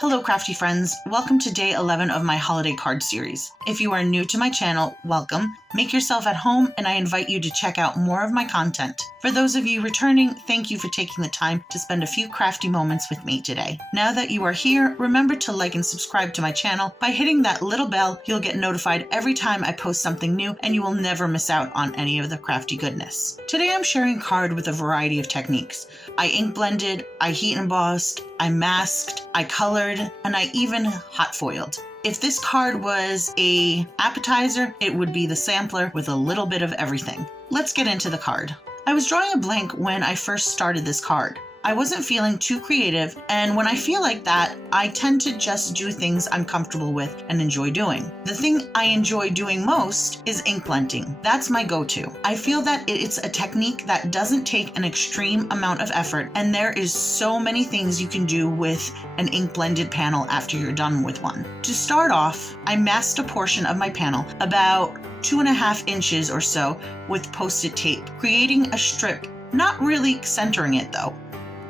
Hello crafty friends, welcome to day 11 of my holiday card series. If you are new to my channel, welcome. Make yourself at home and I invite you to check out more of my content. For those of you returning, thank you for taking the time to spend a few crafty moments with me today. Now that you are here, remember to like and subscribe to my channel. By hitting that little bell, you'll get notified every time I post something new and you will never miss out on any of the crafty goodness. Today I'm sharing a card with a variety of techniques. I ink blended, I heat embossed, I masked, I colored, and I even hot foiled. If this card was an appetizer, it would be the sampler with a little bit of everything. Let's get into the card. I was drawing a blank when I first started this card. I wasn't feeling too creative, and when I feel like that, I tend to just do things I'm comfortable with and enjoy doing. The thing I enjoy doing most is ink blending. That's my go-to. I feel that it's a technique that doesn't take an extreme amount of effort, and there is so many things you can do with an ink blended panel after you're done with one. To start off, I masked a portion of my panel, about 2.5 inches or so, with post-it tape, creating a strip, not really centering it though.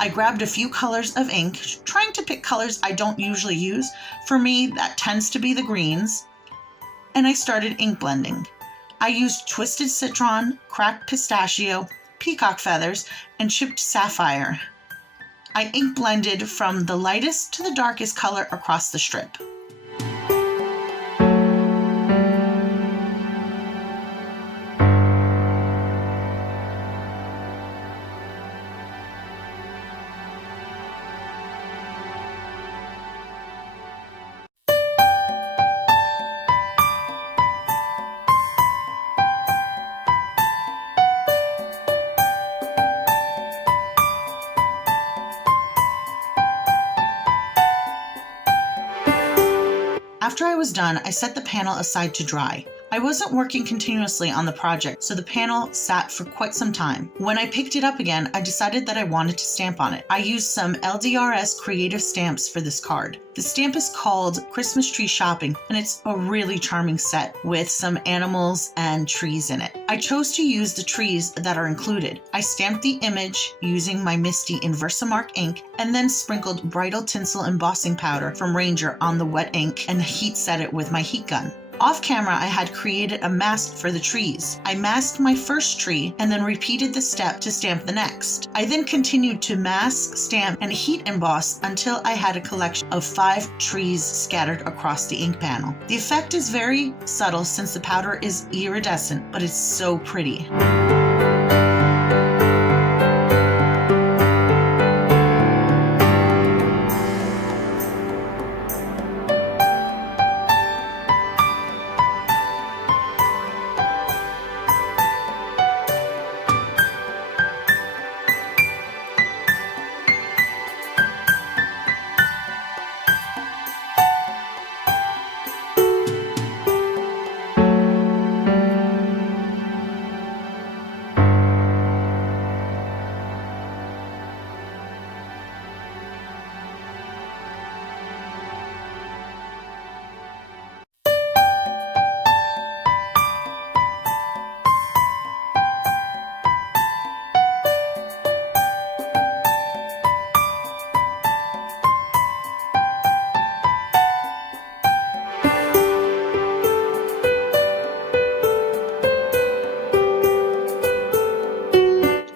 I grabbed a few colors of ink, trying to pick colors I don't usually use. For me, that tends to be the greens. And I started ink blending. I used twisted citron, cracked pistachio, peacock feathers, and chipped sapphire. I ink blended from the lightest to the darkest color across the strip. After I was done, I set the panel aside to dry. I wasn't working continuously on the project, so the panel sat for quite some time. When I picked it up again, I decided that I wanted to stamp on it. I used some LDRS Creative stamps for this card. The stamp is called Christmas Tree Shopping, and it's a really charming set with some animals and trees in it. I chose to use the trees that are included. I stamped the image using my Misty in Watermark ink and then sprinkled bridal tinsel embossing powder from Ranger on the wet ink and heat set it with my heat gun. Off camera, I had created a mask for the trees. I masked my first tree and then repeated the step to stamp the next. I then continued to mask, stamp, and heat emboss until I had a collection of 5 trees scattered across the ink panel. The effect is very subtle since the powder is iridescent, but it's so pretty.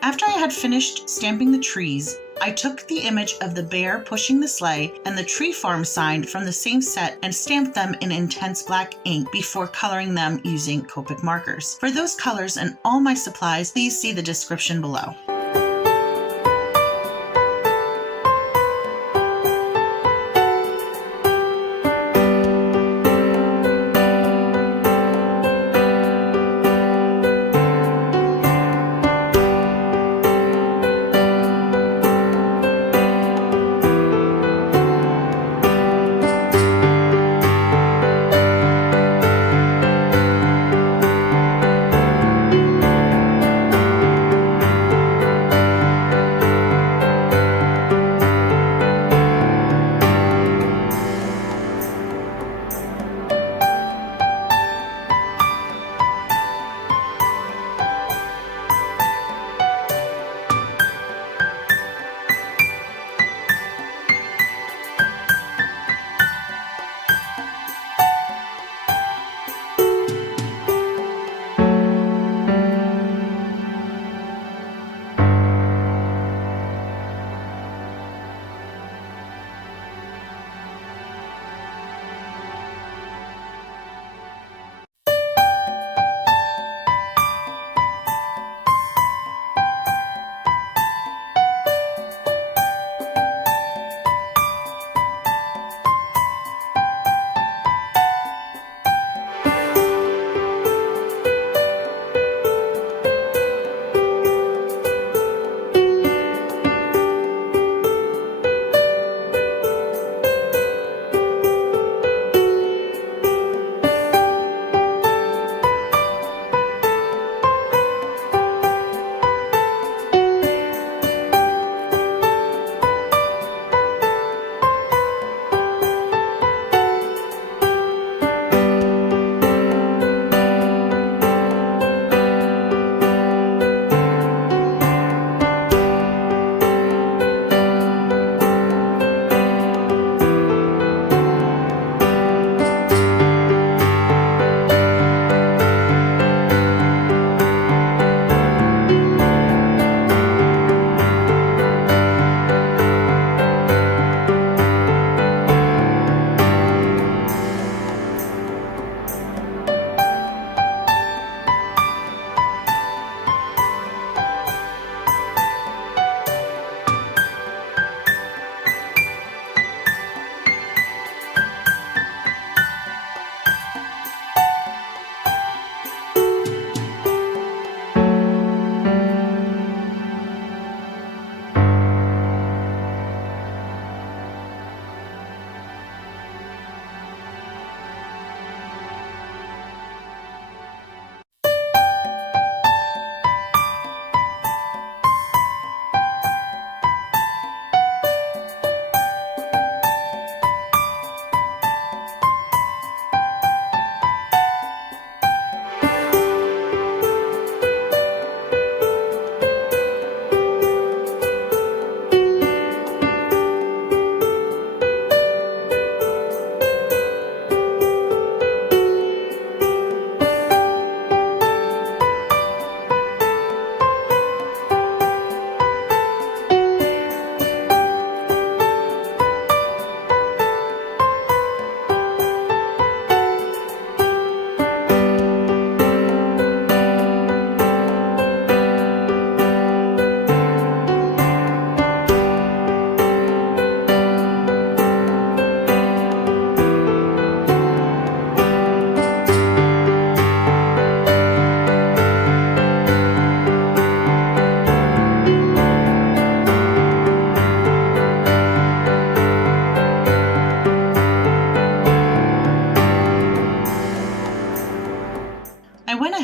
After I had finished stamping the trees, I took the image of the bear pushing the sleigh and the tree farm sign from the same set and stamped them in intense black ink before coloring them using Copic Markers. For those colors and all my supplies, please see the description below.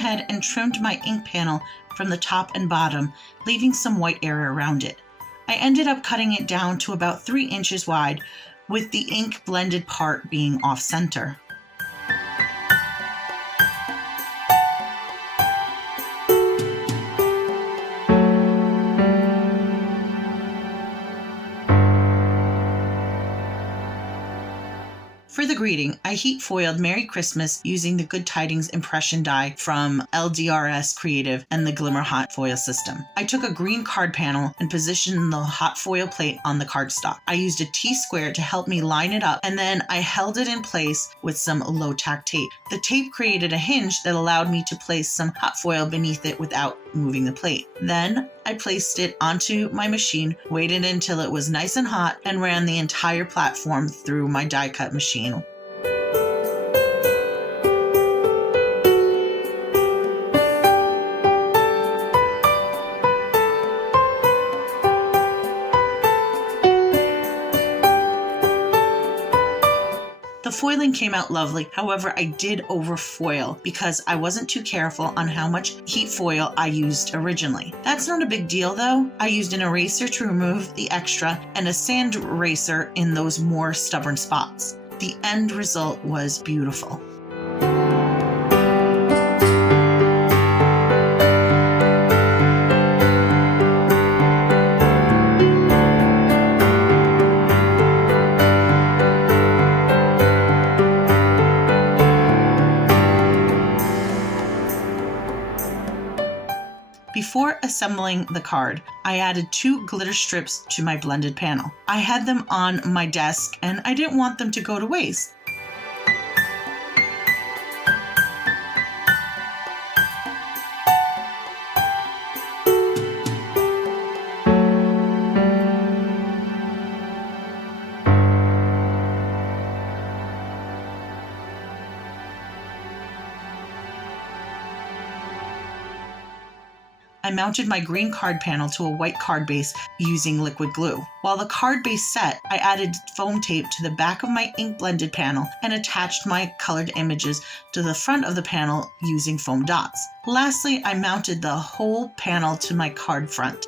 ahead and trimmed my ink panel from the top and bottom, leaving some white area around it. I ended up cutting it down to about 3 inches wide, with the ink blended part being off center. For the greeting, I heat foiled Merry Christmas using the Good Tidings impression die from LDRS Creative and the Glimmer hot foil system. I took a green card panel and positioned the hot foil plate on the cardstock. I used a T-square to help me line it up, and then I held it in place with some low-tack tape. The tape created a hinge that allowed me to place some hot foil beneath it without moving the plate. Then I placed it onto my machine, waited until it was nice and hot, and ran the entire platform through my die cut machine. The foiling came out lovely, however I did overfoil because I wasn't too careful on how much heat foil I used originally. That's not a big deal though. I used an eraser to remove the extra and a sand eraser in those more stubborn spots. The end result was beautiful. Before assembling the card, I added 2 glitter strips to my blended panel. I had them on my desk and I didn't want them to go to waste. I mounted my green card panel to a white card base using liquid glue. While the card base set, I added foam tape to the back of my ink blended panel and attached my colored images to the front of the panel using foam dots. Lastly, I mounted the whole panel to my card front.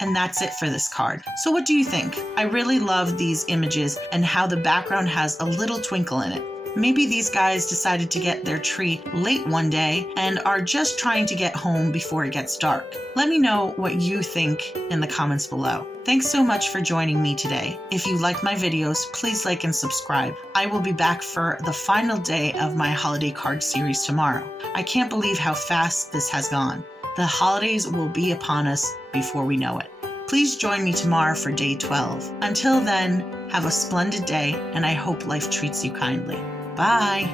And that's it for this card. So what do you think? I really love these images and how the background has a little twinkle in it. Maybe these guys decided to get their tree late one day and are just trying to get home before it gets dark. Let me know what you think in the comments below. Thanks so much for joining me today. If you like my videos, please like and subscribe. I will be back for the final day of my holiday card series tomorrow. I can't believe how fast this has gone. The holidays will be upon us before we know it. Please join me tomorrow for day 12. Until then, have a splendid day, and I hope life treats you kindly. Bye.